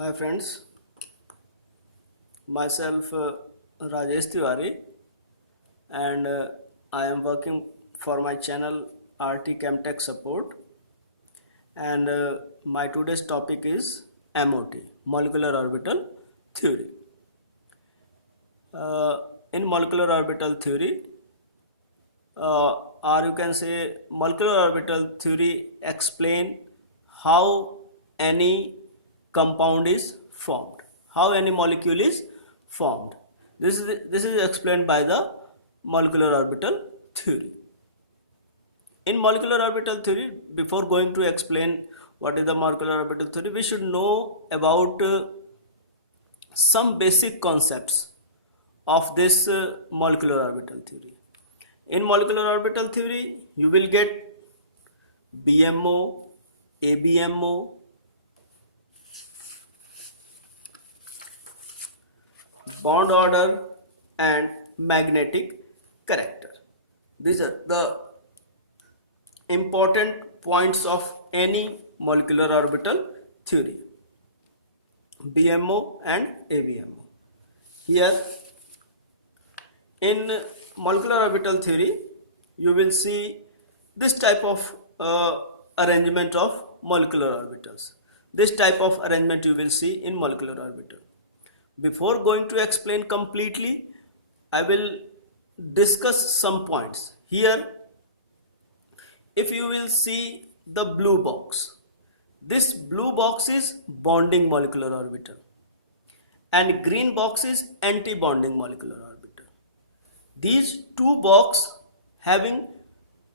Hi friends, myself Rajesh Tiwari and I am working for my channel RT Chemtech Support and my today's topic is MOT, Molecular Orbital Theory. In molecular orbital theory or you can say molecular orbital theory explain how any compound is formed, how any molecule is formed. This is explained by the molecular orbital theory. In molecular orbital theory, before going to explain what is the molecular orbital theory, we should know about some basic concepts of this molecular orbital theory. In molecular orbital theory, you will get BMO, ABMO, bond order and magnetic character. These are the important points of any molecular orbital theory. BMO and ABMO. Here in molecular orbital theory, you will see this type of arrangement of molecular orbitals. This type of arrangement you will see in molecular orbital. Before going to explain completely, I will discuss some points. Here, if you will see the blue box, this blue box is bonding molecular orbital and green box is anti-bonding molecular orbital. These two boxes having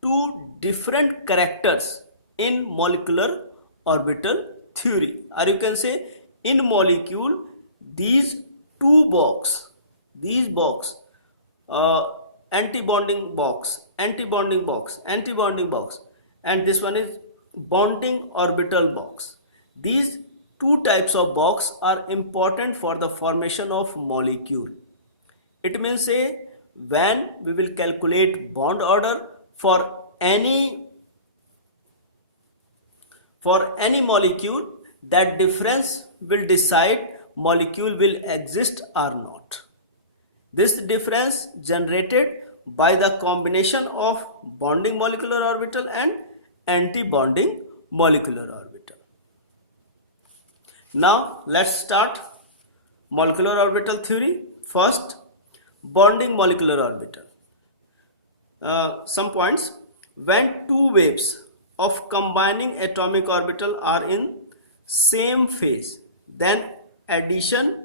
two different characters in molecular orbital theory, or you can say in molecule these two box, these box, anti-bonding box, anti-bonding box, anti-bonding box, and this one is bonding orbital box. These two types of box are important for the formation of molecule. It means say when we will calculate bond order for any molecule, that difference will decide molecule will exist or not. This difference generated by the combination of bonding molecular orbital and anti-bonding molecular orbital. Now let's start molecular orbital theory. First, bonding molecular orbital. Some points. When two waves of combining atomic orbital are in same phase, then addition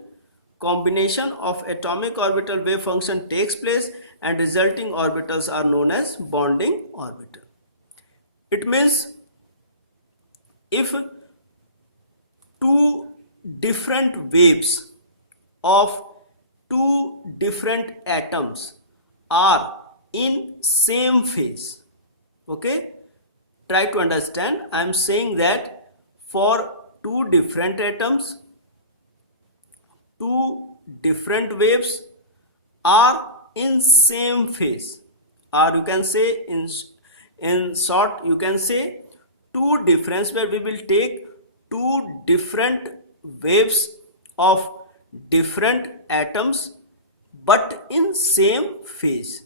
combination of atomic orbital wave function takes place and resulting orbitals are known as bonding orbital. It means if two different waves of two different atoms are in same phase, okay, try to understand. I am saying that for two different atoms, two different waves are in same phase, or you can say in short you can say two difference, where we will take two different waves of different atoms but in same phase.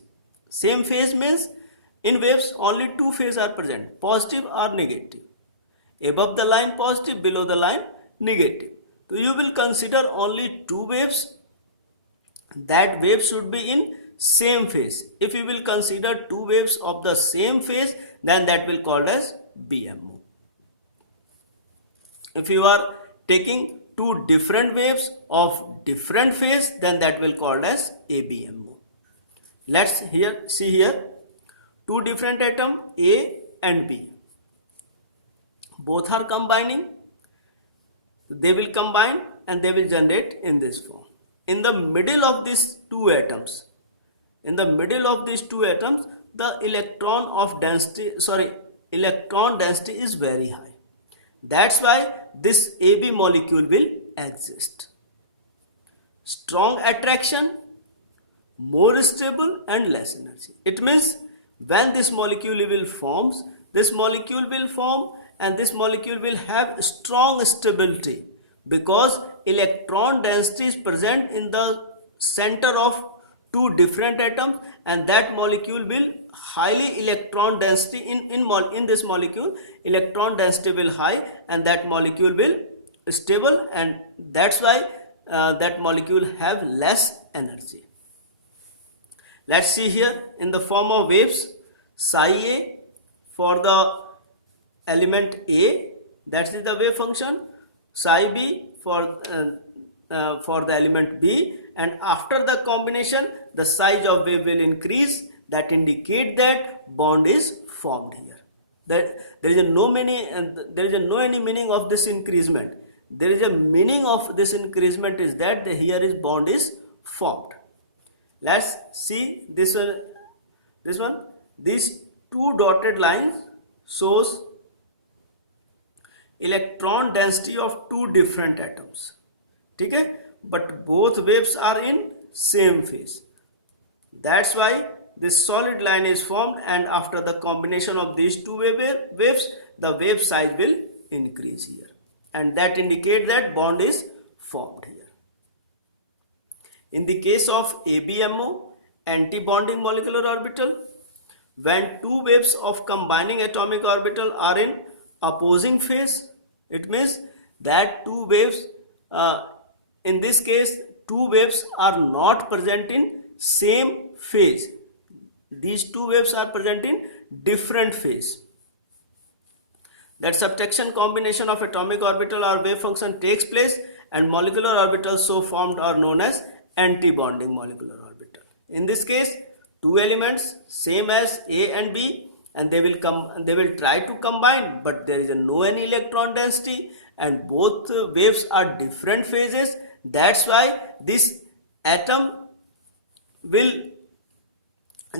Same phase means in waves only two phases are present, positive or negative. Above the line positive, below the line negative. So you will consider only two waves, that wave should be in same phase. If you will consider two waves of the same phase, then that will called as BMO. If you are taking two different waves of different phase, then that will called as ABMO. Let's see here two different atom A and B. Both are combining. They will combine and they will generate in this form. In the middle of these two atoms, the electron density is very high. That's why this AB molecule will exist. Strong attraction, more stable and less energy. It means when this molecule will form and this molecule will have strong stability, because electron density is present in the center of two different atoms, and that molecule will highly electron density in this molecule electron density will high, and that molecule will stable, and that's why that molecule have less energy. Let's see here in the form of waves. Psi A for the element A, that is the wave function. Psi B for the element B, and after the combination the size of wave will increase. That indicate that bond is formed here. That there is no any meaning of this increasement. There is a meaning of this increasement is that here is bond is formed. Let's see this one. These two dotted lines shows electron density of two different atoms. Okay, but both waves are in same phase. That's why this solid line is formed, and after the combination of these two waves, the wave size will increase here, and that indicates that bond is formed here. In the case of ABMO, anti-bonding molecular orbital, when two waves of combining atomic orbital are in opposing phase, it means that two waves, in this case, two waves are not present in same phase. These two waves are present in different phase. That subtraction combination of atomic orbital or wave function takes place, and molecular orbitals so formed are known as anti-bonding molecular orbital. In this case, two elements same as A and B, and they will try to combine, but there is no any electron density, and both waves are different phases. That's why this atom will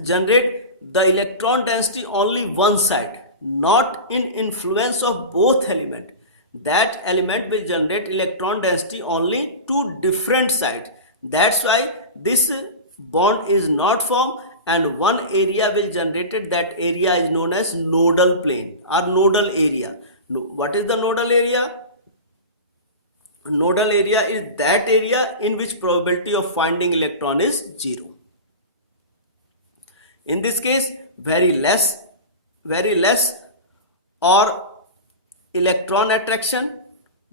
generate the electron density only one side, not in influence of both element. That element will generate electron density only to different sides. That's why this bond is not formed, and one area will generated. That area is known as nodal plane or nodal area. What is the nodal area? Nodal area is that area in which probability of finding electron is 0. In this case, very less or electron attraction,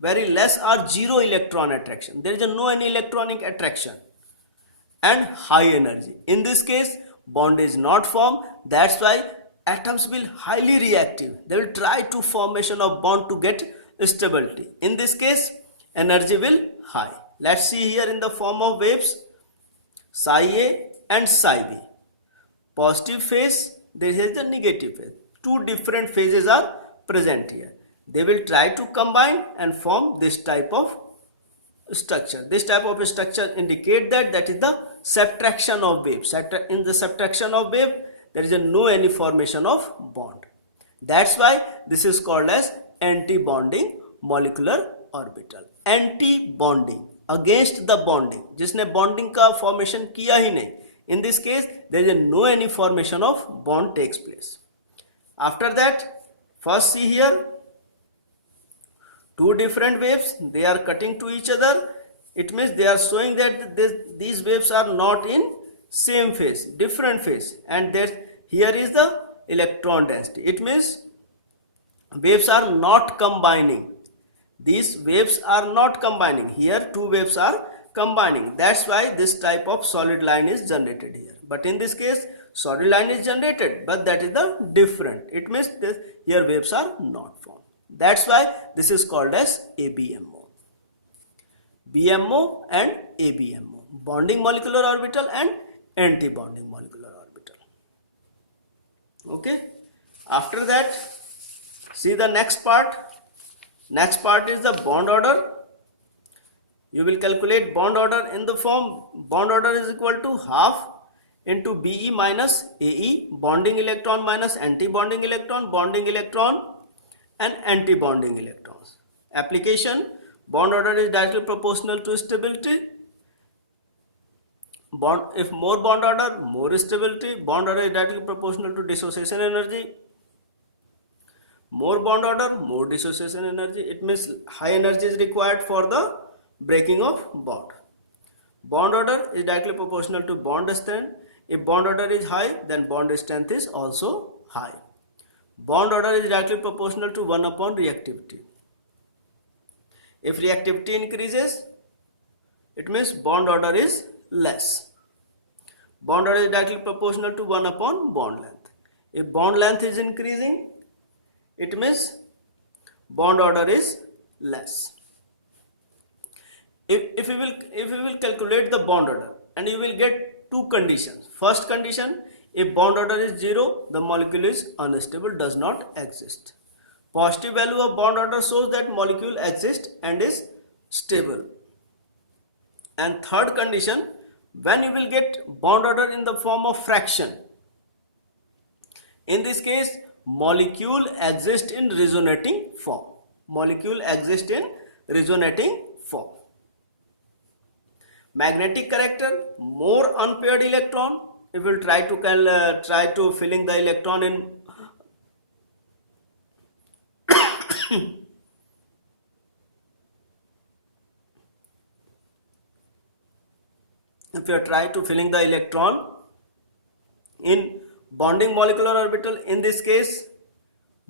very less or zero electron attraction. There is no any electronic attraction, and high energy. In this case, bond is not formed. That's why atoms will highly reactive. They will try to formation of bond to get stability. In this case, energy will high. Let's see here in the form of waves, psi A and psi B. Positive phase, there is the negative phase. Two different phases are present here. They will try to combine and form this type of structure. This type of structure indicate that is the subtraction of wave. In the subtraction of wave, there is no any formation of bond. That's why this is called as anti-bonding molecular orbital. Anti-bonding, against the bonding, जिसने bonding का formation किया ही नहीं. In this case, there is no any formation of bond takes place. After that, first see here, two different waves, they are cutting to each other. It means they are showing that these waves are not in same phase, different phase, and that here is the electron density. It means waves are not combining. These waves are not combining. Here two waves are combining. That's why this type of solid line is generated here. But in this case, solid line is generated, but that is the different. It means this here waves are not formed. That's why this is called as ABMO. BMO and ABMO, bonding molecular orbital and anti-bonding molecular orbital. Okay. After that, see the next part. Next part is the bond order. You will calculate bond order in the form bond order is equal to half into BE minus AE, bonding electron minus anti-bonding electron and anti-bonding electrons. Application, bond order is directly proportional to stability. If more bond order, more stability. Bond order is directly proportional to dissociation energy. More bond order, more dissociation energy. It means high energy is required for the breaking of bond. Bond order is directly proportional to bond strength. If bond order is high, then bond strength is also high. Bond order is directly proportional to 1 upon reactivity. If reactivity increases, it means bond order is less. Bond order is directly proportional to 1 upon bond length. If bond length is increasing, it means bond order is less. If we will calculate the bond order, and you will get two conditions. First condition, if bond order is 0, the molecule is unstable, does not exist. Positive value of bond order shows that molecule exists and is stable. And third condition, when you will get bond order in the form of fraction, in this case molecule exists in resonating form. Molecule exists in resonating form. Magnetic character, more unpaired electron. If we will try to filling the electron in if you try to filling the electron in bonding molecular orbital, in this case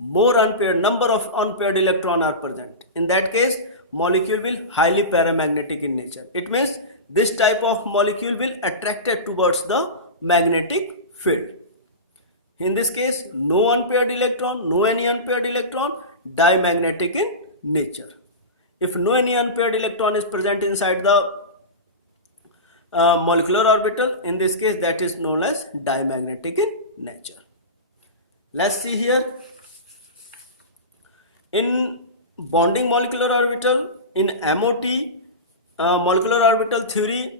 more unpaired, number of unpaired electron are present. In that case molecule will highly paramagnetic in nature. It means this type of molecule will attracted towards the magnetic field. In this case, no unpaired electron, no any unpaired electron, dimagnetic in nature. If no any unpaired electron is present inside the molecular orbital, in this case that is known as dimagnetic in nature. Let's see here. In bonding molecular orbital, in MOT molecular orbital theory,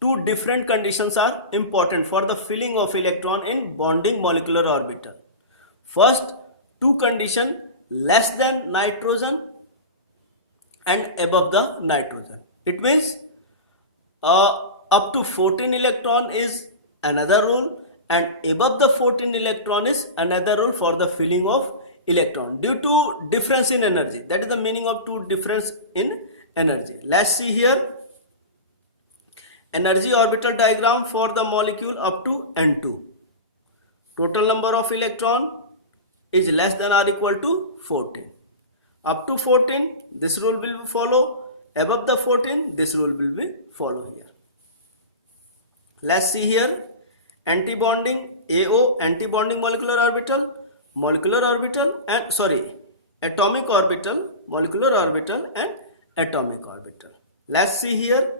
two different conditions are important for the filling of electron in bonding molecular orbital. First, two condition, less than nitrogen and above the nitrogen. It means up to 14 electron is another rule, and above the 14 electron is another rule for the filling of electron due to difference in energy. That is the meaning of two difference in energy. Let's see here. Energy orbital diagram for the molecule up to N2. Total number of electron is less than or equal to 14. Up to 14, this rule will be follow. Above the 14, this rule will be follow here. Let's see here. Antibonding AO, antibonding molecular orbital and atomic orbital, molecular orbital and atomic orbital. Let's see here.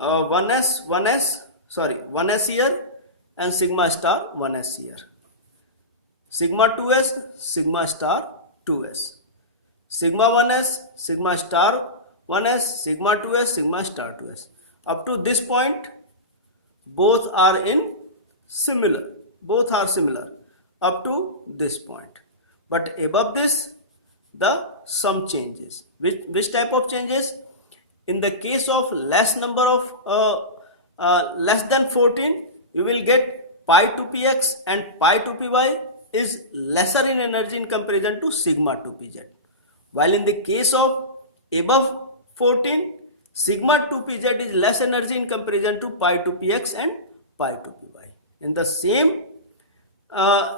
1s here and sigma star 1s here. Sigma 2s, sigma star 2s. Sigma 1s, sigma star 1s, sigma 2s, sigma star 2s. Up to this point, both are similar. Up to this point. But above this, the sum changes. Which type of changes? In the case of less number of less than 14, you will get pi 2px and pi 2py is lesser in energy in comparison to sigma 2pz. While in the case of above 14, sigma 2pz is less energy in comparison to pi 2px and pi 2py. In the same,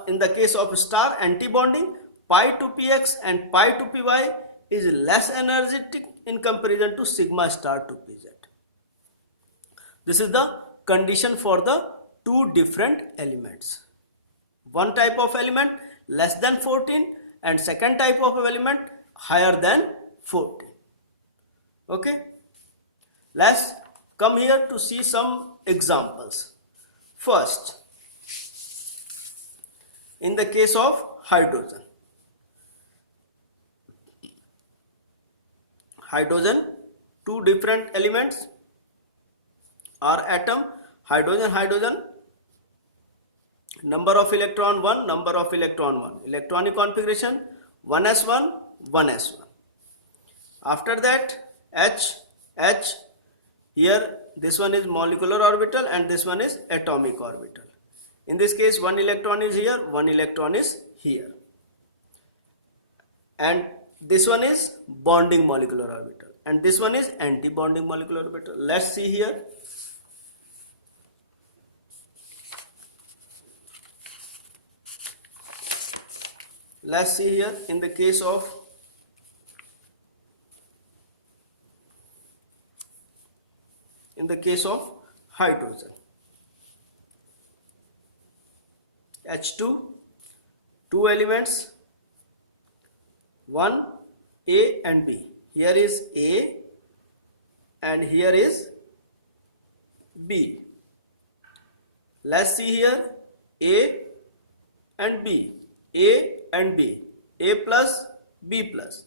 in the case of star antibonding, pi 2px and pi 2py is less energetic in comparison to sigma star 2pz. This is the condition for the two different elements. One type of element less than 14 and second type of element higher than 14. Okay. Let's come here to see some examples. First, in the case of hydrogen. Hydrogen, two different elements are atom, hydrogen, number of electron 1, number of electron 1. Electronic configuration 1s1, 1s1. After that H, here this one is molecular orbital and this one is atomic orbital. In this case, one electron is here, one electron is here. And this one is bonding molecular orbital and this one is anti-bonding molecular orbital. Let's see here. Let's see here in the case of hydrogen. H2, two elements, one A and B. Here is A and here is B. Let's see here A and B. A and B. A plus B plus.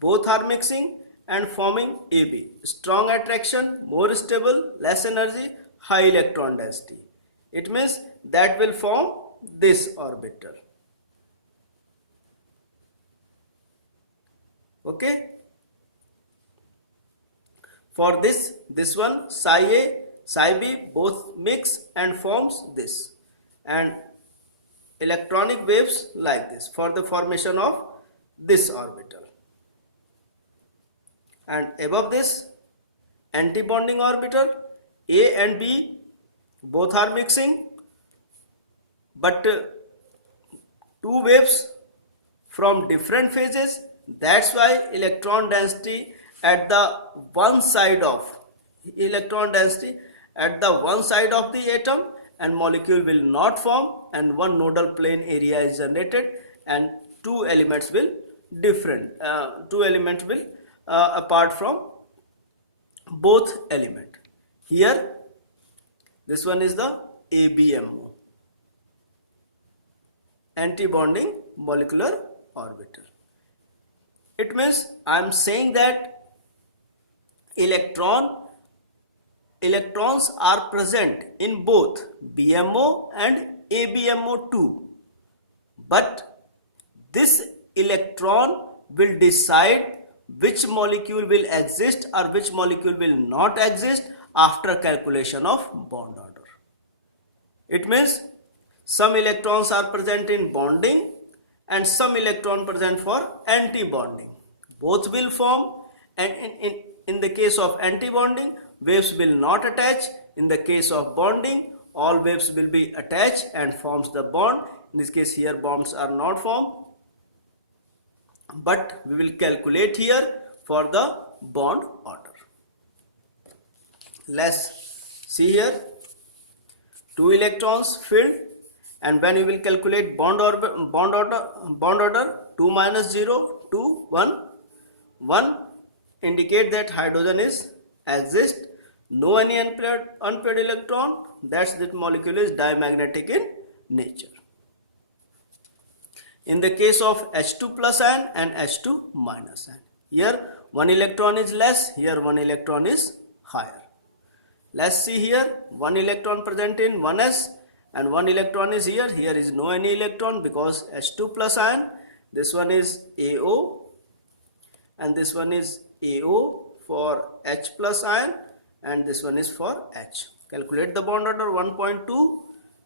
Both are mixing and forming AB. Strong attraction, more stable, less energy, high electron density. It means that will form this orbital. Okay. For this one psi A, psi B both mix and forms this, and electronic waves like this for the formation of this orbital. And above this anti-bonding orbital, A and B both are mixing, but two waves from different phases. That's why electron density at the one side of the atom and molecule will not form, and one nodal plane area is generated, and two elements will apart from both element. Here this one is the ABMO, anti-bonding molecular orbital. It means I am saying that electrons are present in both BMO and ABMO too, but this electron will decide which molecule will exist or which molecule will not exist after calculation of bond order. It means some electrons are present in bonding and some electron present for anti-bonding. Both will form, and in the case of anti-bonding, waves will not attach. In the case of bonding, all waves will be attached and forms the bond. In this case here bonds are not formed, but we will calculate here for the bond order. Let's see here, two electrons filled, and when we will calculate bond order 2 minus 0 2 1 1 indicate that hydrogen is exist, no any unpaired electron, that's that molecule is diamagnetic in nature. In the case of H2 plus ion and H2 minus ion, here one electron is less, here one electron is higher. Let's see here, one electron present in 1s and one electron is here. Here is no any electron because H2 plus ion, this one is AO and this one is AO for H plus ion, and this one is for H. Calculate the bond order 1.2,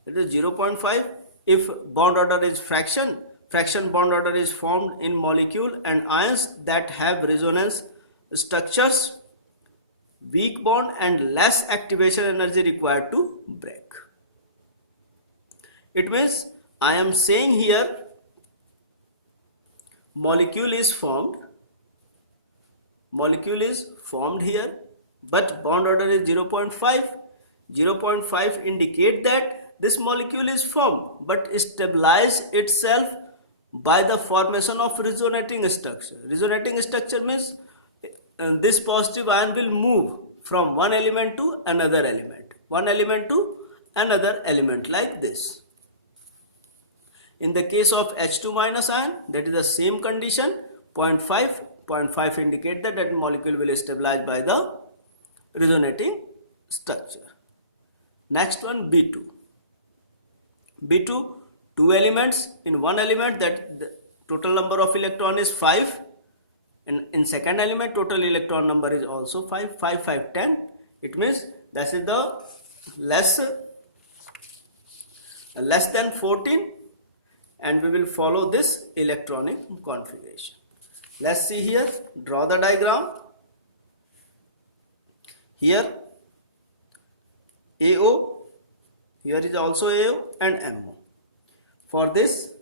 it is 0.5. If bond order is fraction bond order is formed in molecule and ions that have resonance structures, weak bond and less activation energy required to break. It means I am saying here molecule is formed here, but bond order is 0.5. 0.5 indicate that this molecule is formed but stabilize itself by the formation of resonating structure. Resonating structure means this positive ion will move from one element to another element, like this. In the case of H2 minus ion, that is the same condition, 0.5 indicate that molecule will stabilize by the resonating structure. Next one, B2. Two elements. In one element, that the total number of electron is 5. And in second element, total electron number is also 5. 5, 10. It means that is the less less than 14, and we will follow this electronic configuration. Let's see here, draw the diagram. Here AO, here is also AO and MO. For this,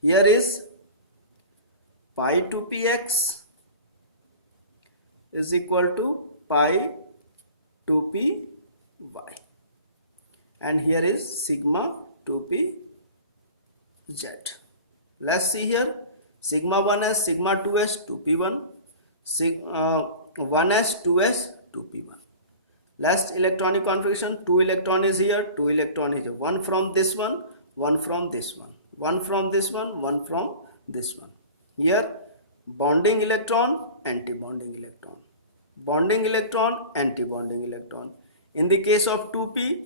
here is pi 2px is equal to pi 2py, and here is sigma 2pz. Let's see here, sigma 1s, sigma 2s, 2p1, 1s, 2s, 2p1. Last electronic configuration, 2 electron is here, 2 electron is here, one from this one, one from this one, one from this one, one from this one. Here bonding electron, anti-bonding electron, bonding electron, anti-bonding electron. In the case of 2p,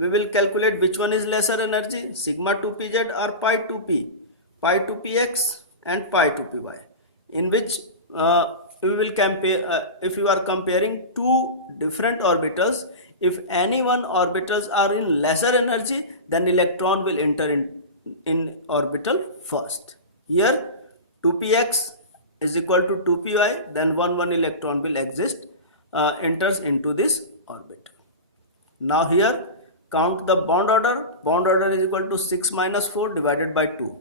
we will calculate which one is lesser energy, sigma 2pz or pi 2p, pi 2px and pi 2py, in which we will compare, if you are comparing two different orbitals, if any one orbitals are in lesser energy, then electron will enter in orbital first. Here 2px is equal to 2py, then one electron will enters into this orbital. Now here count the bond order is equal to 6 minus 4 divided by 2.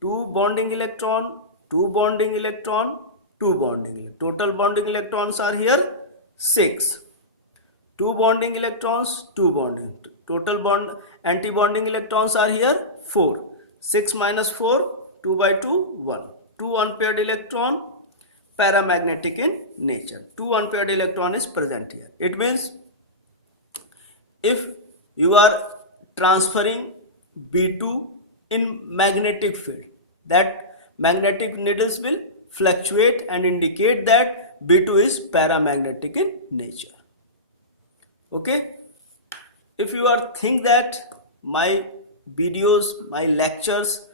2 bonding electron, 2 bonding electron, 2 bonding. Total bonding electrons are here 6. 2 bonding electrons, 2 bonding. Total bond anti-bonding electrons are here 4. 6 minus 4, 2 by 2, 1. 2 unpaired electron, paramagnetic in nature. 2 unpaired electron is present here. It means if you are transferring B2 in magnetic field, that magnetic needles will fluctuate and indicate that B2 is paramagnetic in nature. Okay, if you are think that my videos, my lectures